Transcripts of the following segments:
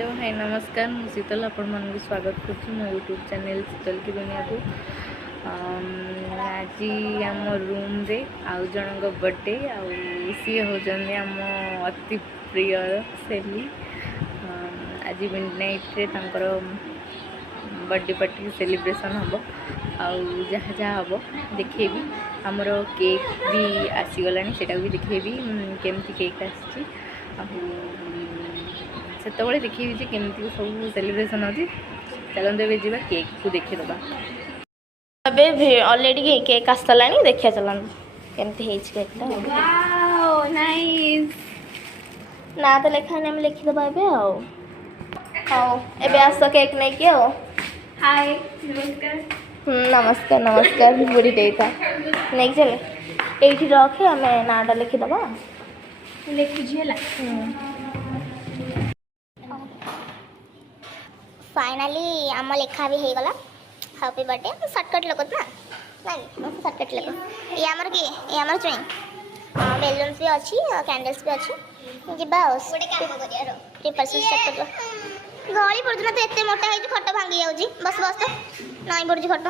Hello hi नमस्कार मु शीतल आपण मन स्वागत कर मो यूट्यूब चैनल शीतल की दुनिया को। आज आम रूम रे आउ जन बर्थडे सी होजन आम अति प्रिय सेली। आज मिड नाइट रे तांकर बर्थडे पार्टी सेलिब्रेशन हम जहाँ जहाँ हम देखेबी। आमर केक भी आसीगला सेटा भी देखेबी केमती केक आसी से देखी केमती सब सेलिब्रेशन अच्छी। चलते ए जा केक को देखीदबा। अबे ऑलरेडी केक आसला देखिया चलते केमती केकटा। Wow nice. ना तो लिखा हम लिखिदबा एबे हाँ एबे आस केक नहीं कि हाय नमस्कार। नमस्कार नमस्कार बुढ़ी देता नहीं चले ये रखे आम नाटा लिखिदबा लिखुझी। फाइनली आम लेखा भी हो गला। हैप्पी बर्थडे सर्टकट लोक ना नहीं सर्टकट लोक ये आमर कि ये आमर चुई बेलून्स भी अच्छी कैंडल्स भी अच्छी जीवा प्रिपरेशन स्टार्ट कर। गली पड़ना तो एते मोटा है खट भांगी जाऊँगी बस बस तो नई पड़ी खट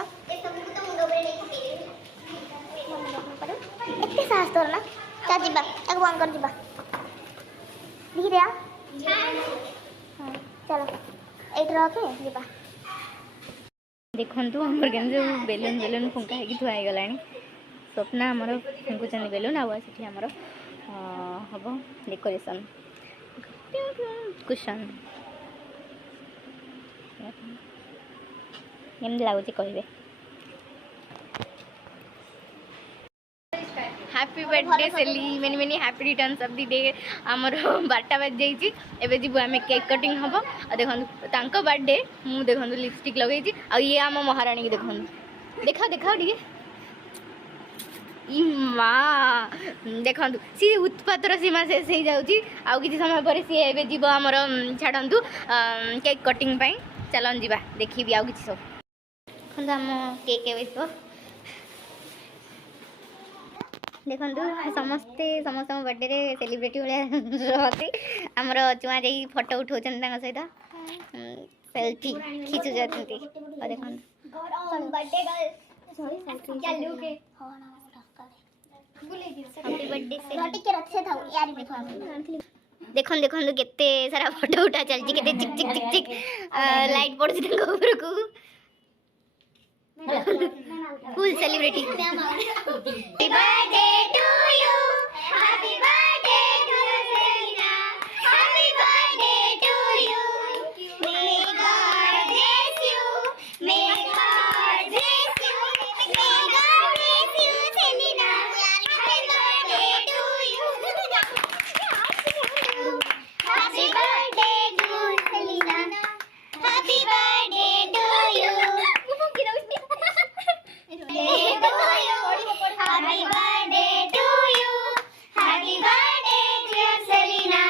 एत साहस तोर ना क्या जीवा एक बंद कर जीवा धीरे आ चलो एट रखे जीवा। देखु आमर के बेलून बेलून फुंका है थुआई गला। स्वप्ना आमर फुंकुचान बेलून आठी आमर हम डेकोरेशन कुशन केमती लगुच कहे। हैप्पी बर्थडे सेली many many happy returns of the day. आमर 12टा बज जाइए एवं जीव आम केक कटिंग हम देखो बर्थडे मु देखो लिपस्टिक लगे ये आम महाराणी की देखो देखा देखा टे माँ देखु सी उत्पातर सीमा शेष हो जाऊँगी आउ कि समय पर सी ए जीव आमर छाड़ू केक कटिंग चलन जा देखी आउ कि सब देखो आम केक देखु समस्ते समस्त बर्थडे रे सेलिब्रिटी भाई आमर चुआ जा फोटो उठाऊ सहित सेल्फी खींचु देखो देखो केते सारा फोटो उठा चलती केते चिक चिक चिक चिक लाइट पड़ती ऊपर को full celebrity. Happy birthday to you happy birthday to Selina happy birthday to you may God bless you may God bless you may God bless you Selina happy birthday to you happy birthday to Selina happy birthday to you Happy birthday to you. Happy birthday dear Selena.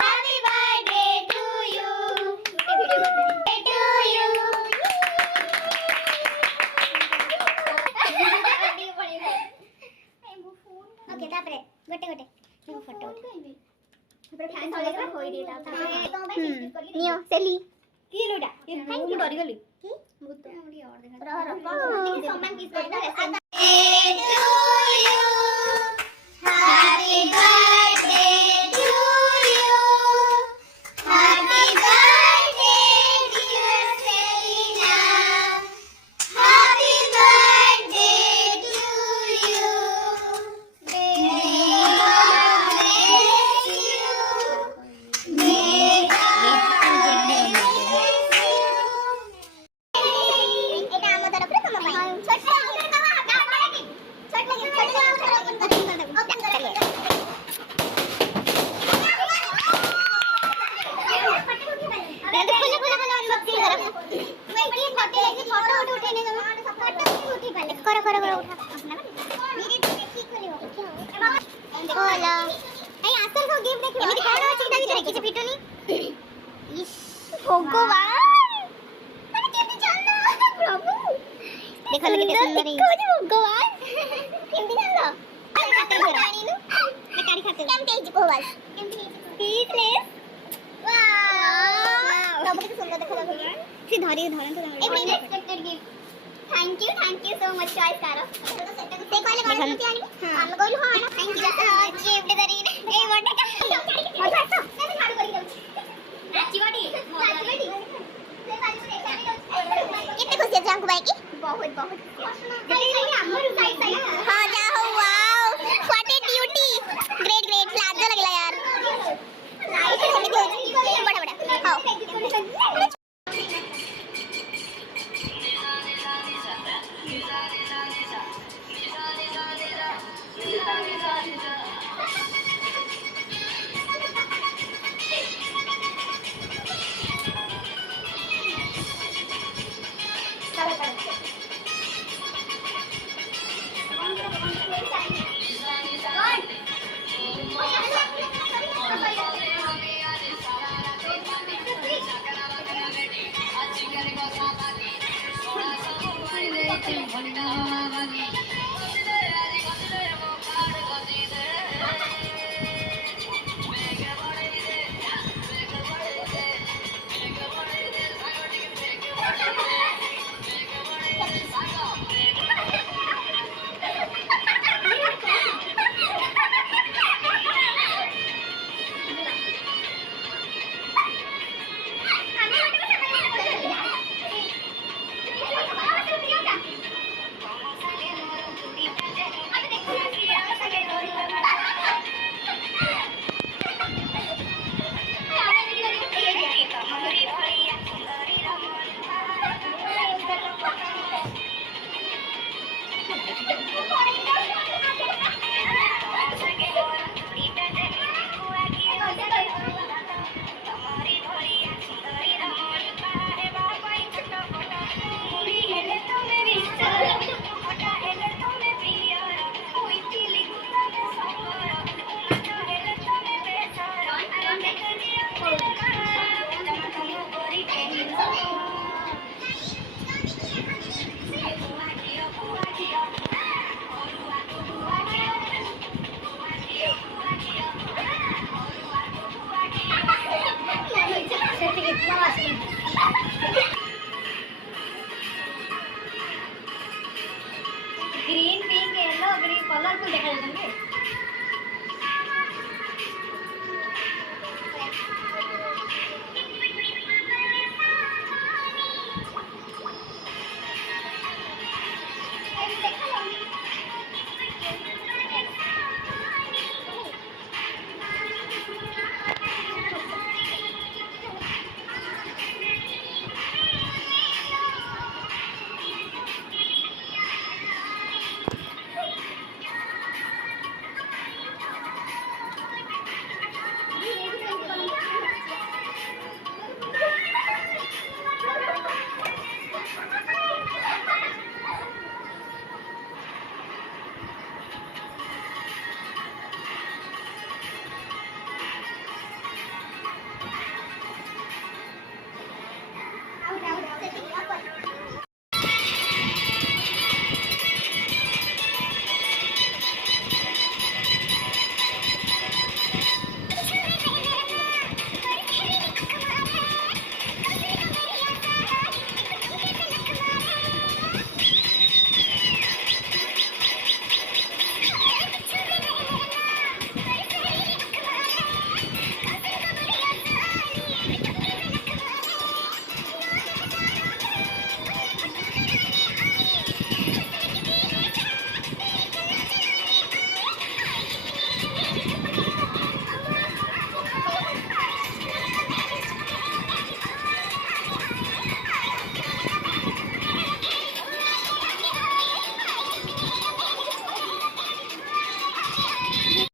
Happy birthday to you. Happy birthday to you. Okay, tapre gote gote niyo photo uठा tapre fans वाले होई देता tapre neo सेली की लोडा ये thank you डरी गली की भूत मुड़ी और देखा रह सम्मान किस करता भगवान से धरी धरन तो एक unexpected gift thank you so much choice करो से कहले गणपति आनी हम कहलु हां ना थैंक यू गिफ्ट धरी ए बर्थडे का मजा आसो मैं झाड़ू करी दउ नाची बाटी कितने खुशी है हमको भाई की बहुत हमर साइड साइड हां जा हो wow what A beauty great great लाज लगला यार बड़ा बड़ा हां